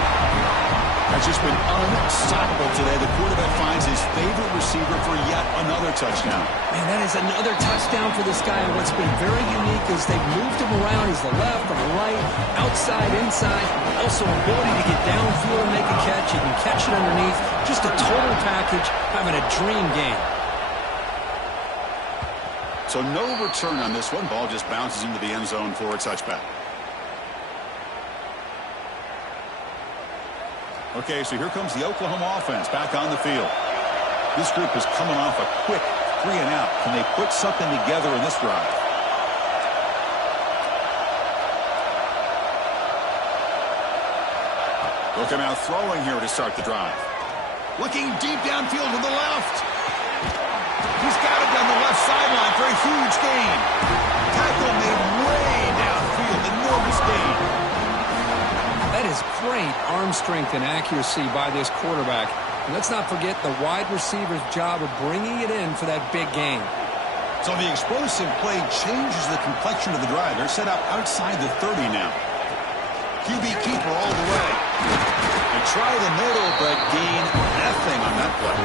Has just been unstoppable today. The quarterback finds his favorite receiver for yet another touchdown. Man, that is another touchdown for this guy. And what's been very unique is they've moved him around. He's the left or the right, outside, inside. Also, ability to get downfield and make a catch. He can catch it underneath. Just a total package, having a dream game. So no return on this one. Ball just bounces into the end zone for a touchback. Okay, so here comes the Oklahoma offense back on the field. This group is coming off a quick 3 and out. Can they put something together in this drive? They'll come out throwing here to start the drive. Looking deep downfield to the left. He's got it down the left sideline for a huge gain. Tackle made way downfield. Enormous gain. That is great arm strength and accuracy by this quarterback. And let's not forget the wide receiver's job of bringing it in for that big game. So the explosive play changes the complexion of the drive. They're set up outside the 30 now. QB keeper all the way. They try the middle, but gain nothing on that play.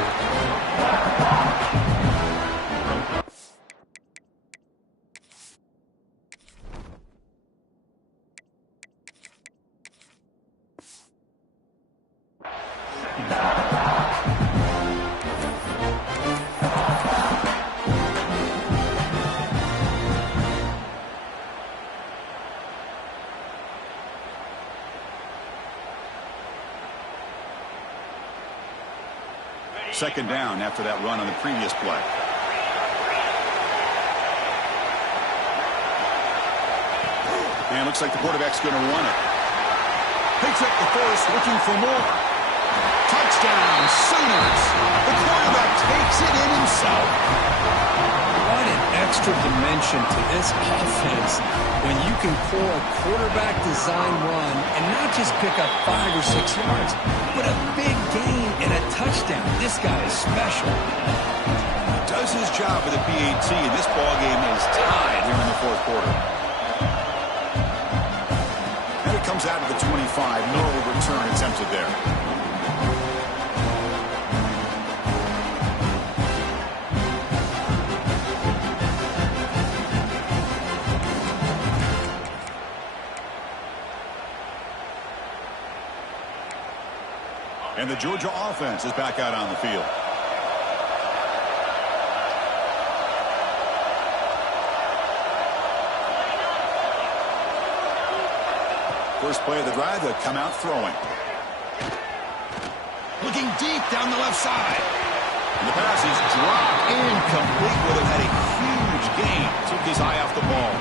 Second down after that run on the previous play. And looks like the quarterback's going to run it. Picks up the first, looking for more. Touchdown, Sooners. The quarterback takes it in himself. What an extra dimension to this offense when you can pull a quarterback design run and not just pick up 5 or 6 yards, but a big gain and a touchdown. This guy is special. Does his job with a PAT, and this ball game is tied here in the fourth quarter. And it comes out of the 25. No return attempted there. And the Georgia offense is back out on the field. First play of the drive, they'll come out throwing. Looking deep down the left side. And the pass is dropped incomplete. Would have had a huge gain. Took his eye off the ball.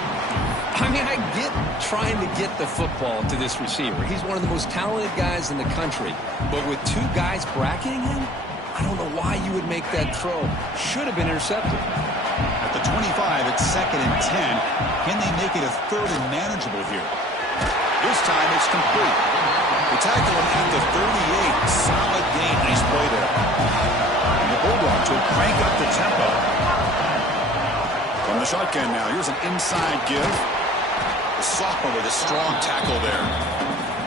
I mean, I get trying to get the football to this receiver. He's one of the most talented guys in the country. But with 2 guys bracketing him, I don't know why you would make that throw. Should have been intercepted. At the 25, it's 2nd and 10. Can they make it a 3rd and manageable here? This time it's complete. They tackle him at the 38. Solid gain. Nice play there. And the Bulldogs will crank up the tempo. From the shotgun now, here's an inside give. The sophomore with a strong tackle there.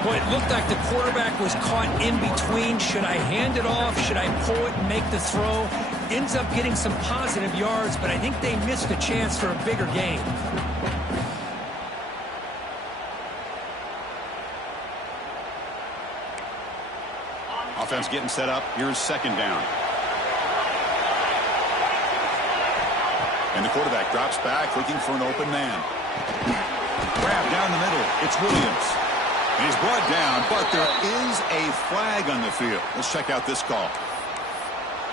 Boy, it looked like the quarterback was caught in between. Should I hand it off? Should I pull it and make the throw? Ends up getting some positive yards, but I think they missed a chance for a bigger gain. Offense getting set up. Here's 2nd down. And the quarterback drops back, looking for an open man. Grab down the middle. It's Williams. And he's brought down, but there is a flag on the field. Let's check out this call.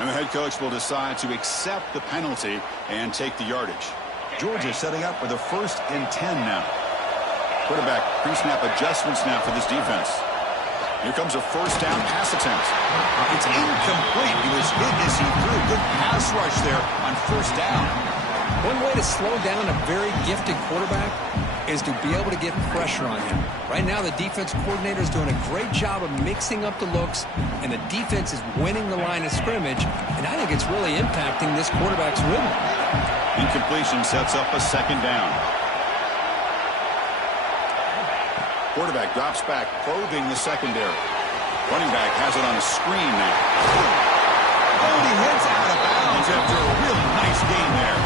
And the head coach will decide to accept the penalty and take the yardage. Georgia setting up for the 1st and 10 now. Quarterback pre-snap adjustments now for this defense. Here comes a 1st down pass attempt. It's incomplete. He was hit as he threw. Good pass rush there on 1st down. One way to slow down a very gifted quarterback is to be able to get pressure on him. Right now, the defense coordinator is doing a great job of mixing up the looks, and the defense is winning the line of scrimmage, and I think it's really impacting this quarterback's rhythm. Incompletion sets up a 2nd down. Quarterback drops back, probing the secondary. Running back has it on a screen now. Oh, and he heads out of bounds after a really nice gain there.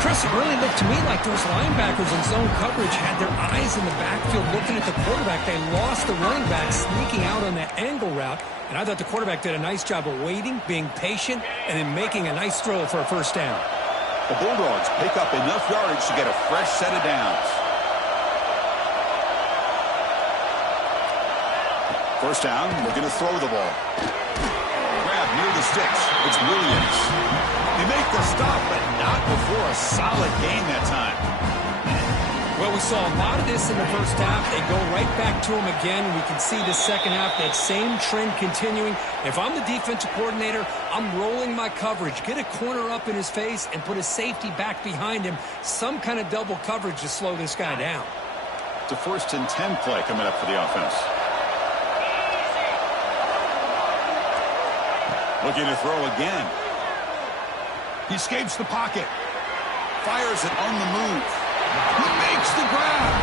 Chris, it really looked to me like those linebackers in zone coverage had their eyes in the backfield looking at the quarterback. They lost the running back sneaking out on that angle route, and I thought the quarterback did a nice job of waiting, being patient, and then making a nice throw for a 1st down. The Bulldogs pick up enough yardage to get a fresh set of downs. 1st down, we're going to throw the ball. Grab near the sticks. It's Williams. They make the stop, but not before a solid gain that time. Well, we saw a lot of this in the 1st half. They go right back to him again. We can see the 2nd half, that same trend continuing. If I'm the defensive coordinator, I'm rolling my coverage. Get a corner up in his face and put a safety back behind him. Some kind of double coverage to slow this guy down. It's a 1st and 10 play coming up for the offense. Looking to throw again. He escapes the pocket. Fires it on the move. He makes the grab.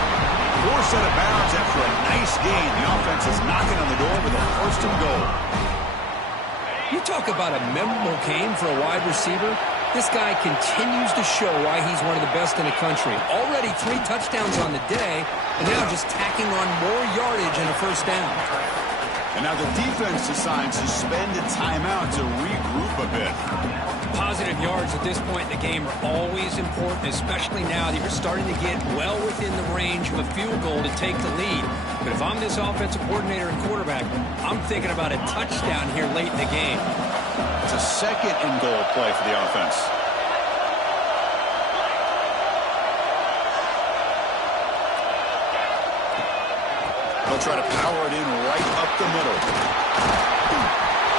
4 set of bounds after a nice gain. The offense is knocking on the door with a 1st and goal. You talk about a memorable game for a wide receiver. This guy continues to show why he's one of the best in the country. Already 3 touchdowns on the day, and now just tacking on more yardage in a 1st down. And now the defense decides to spend a timeout to regroup a bit. Positive yards at this point in the game are always important, especially now that you're starting to get well within the range of a field goal to take the lead. But if I'm this offensive coordinator and quarterback, I'm thinking about a touchdown here late in the game. It's a second and goal play for the offense. They'll try to power it in right up the middle.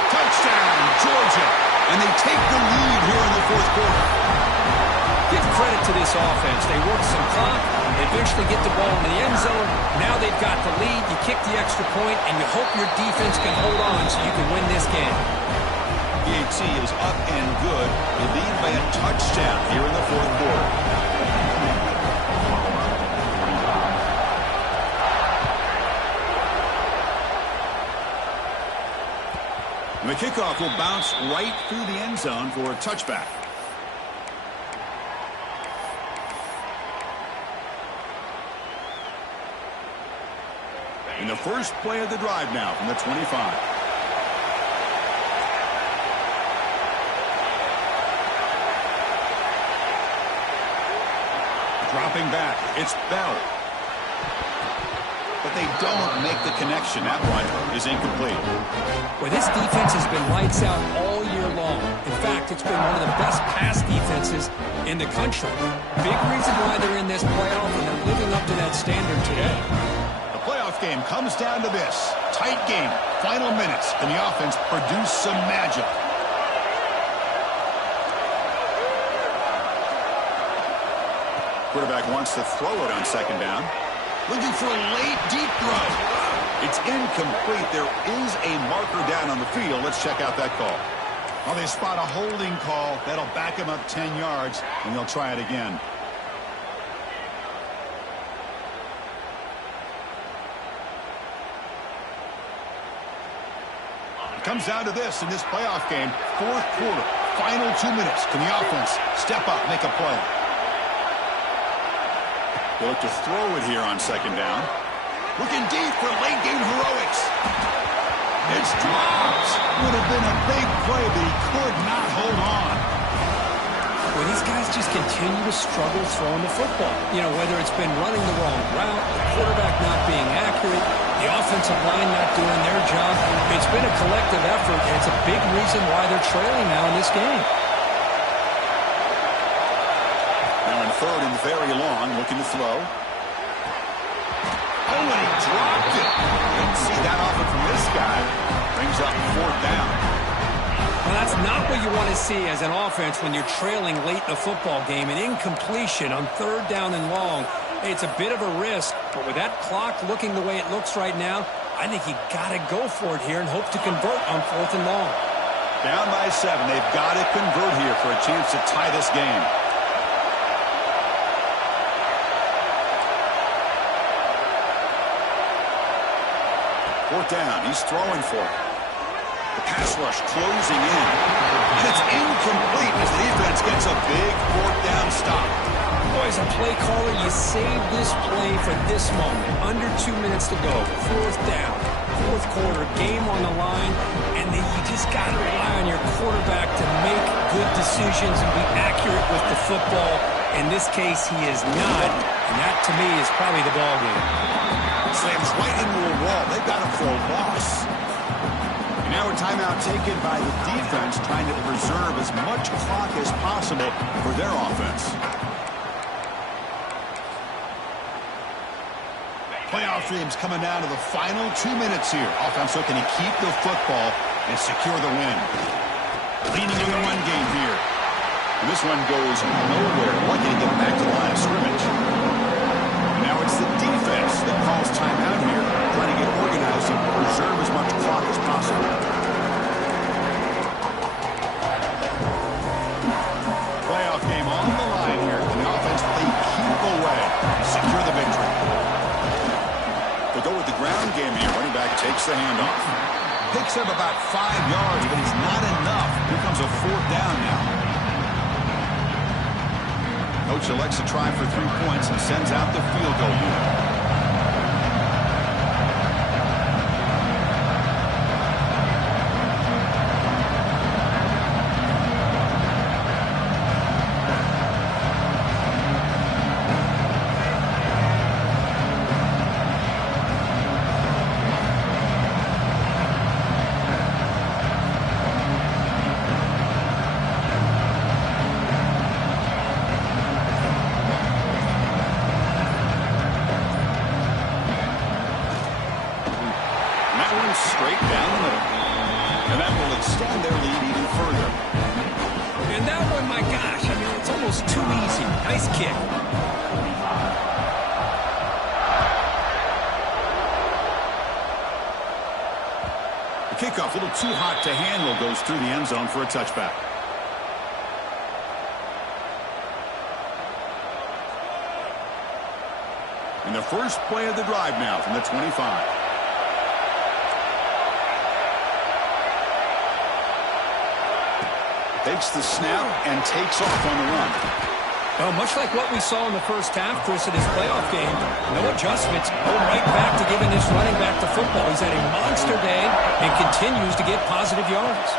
Touchdown, Georgia. And they take the lead here in the fourth quarter. Give credit to this offense. They work some clock. They eventually get the ball in the end zone. Now they've got the lead. You kick the extra point, and you hope your defense can hold on so you can win this game. PAT is up and good. They lead by a touchdown here in the fourth quarter. The kickoff will bounce right through the end zone for a touchback. In the first play of the drive now from the 25. Dropping back, it's Bell. But they don't make the connection. That one is incomplete. Well, this defense has been lights out all year long. In fact, it's been one of the best pass defenses in the country. Big reason why they're in this playoff, and they're living up to that standard today. The playoff game comes down to this. Tight game, final minutes. Can the offense produce some magic? Quarterback wants to throw it on second down. Looking for a late, deep throw. It's incomplete. There is a marker down on the field. Let's check out that call. Well, they spot a holding call. That'll back him up 10 yards, and they'll try it again. It comes down to this in this playoff game. Fourth quarter, final 2 minutes. Can the offense step up, make a play? They look to throw it here on second down. Looking deep for late game heroics. It's dropped. Would have been a big play, but he could not hold on. Well, these guys just continue to struggle throwing the football. You know, whether it's been running the wrong route, the quarterback not being accurate, the offensive line not doing their job. It's been a collective effort, and it's a big reason why they're trailing now in this game. Third and very long, looking to throw. Oh, and he dropped it. Didn't see that often from this guy. Brings up fourth down. Well, that's not what you want to see as an offense when you're trailing late in a football game. An incompletion on third down and long. It's a bit of a risk, but with that clock looking the way it looks right now, I think you got to go for it here and hope to convert on fourth and long. Down by 7. They've got to convert here for a chance to tie this game. Fourth down, he's throwing for it. The pass rush closing in. And it's incomplete as the defense gets a big fourth down stop. Boy, as a play caller, you save this play for this moment. Under 2 minutes to go. Fourth down, fourth quarter, game on the line. And then you just got to rely on your quarterback to make good decisions and be accurate with the football. In this case, he is not. And that, to me, is probably the ball game. Slams right into a wall. They've got him for a loss. And now a timeout taken by the defense, trying to preserve as much clock as possible for their offense. Playoff dreams coming down to the final 2 minutes here. Offense looking to keep the football and secure the win. Leaning on the run game here. And this one goes nowhere. Lucky to get back to the line of scrimmage. Now it's the defense that calls timeout here, trying to get organized and preserve as much clock as possible. Playoff game on the line here. The offense played keep away to secure the victory. They'll go with the ground game here. Running back takes the handoff. Picks up about 5 yards, but it's not enough. Here comes a fourth down now. Coach elects to try for 3 points and sends out the field goal unit. my gosh, I mean, it's almost too easy. Nice kick. The kickoff, a little too hot to handle, goes through the end zone for a touchback. And the first play of the drive now from the 25. Takes the snap and takes off on the run. Well, much like what we saw in the first half, Chris, in his playoff game, no adjustments, go right back to giving this running back the football. He's had a monster day and continues to get positive yards.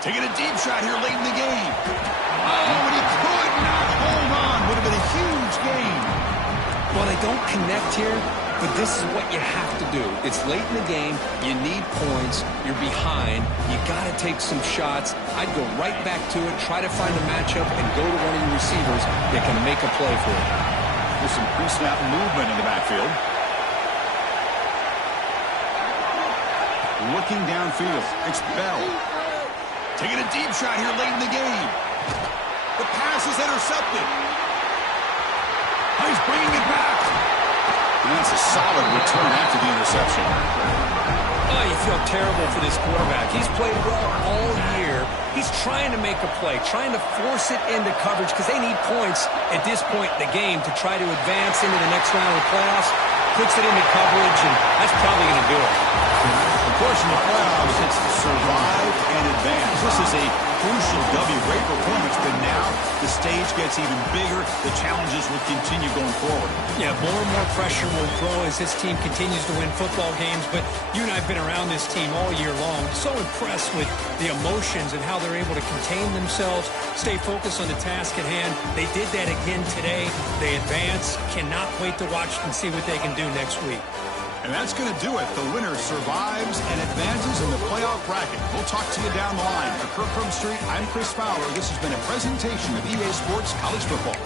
Taking a deep shot here late in the game. Oh, and he could not hold on. Would have been a huge gain. Well, they don't connect here, but this is what you have to do. It's late in the game. You need points. You're behind. You got to take some shots. I'd go right back to it, try to find a matchup, and go to one of your receivers that can make a play for you. There's some pre-snap movement in the backfield. Looking downfield. It's Bell. Taking a deep shot here late in the game. The pass is intercepted. Oh, he's bringing it back. And that's a solid return after the interception. Oh, you feel terrible for this quarterback. He's played well all year. He's trying to make a play, trying to force it into coverage because they need points at this point in the game to try to advance into the next round of the playoffs. Puts it into coverage, and that's probably going to do it. Of course, in the playoffs, it's to survive and advance. This is a crucial W. Great performance, but now the stage gets even bigger. The challenges will continue going forward. Yeah, more and more pressure will grow as this team continues to win football games, but you and I have been around this team all year long. So impressed with the emotions and how they're able to contain themselves, stay focused on the task at hand. They did that again today. They advance. Cannot wait to watch and see what they can do next week. And that's going to do it. The winner survives and advances in the playoff bracket. We'll talk to you down the line. For Kirk Street, I'm Chris Fowler. This has been a presentation of EA Sports College Football.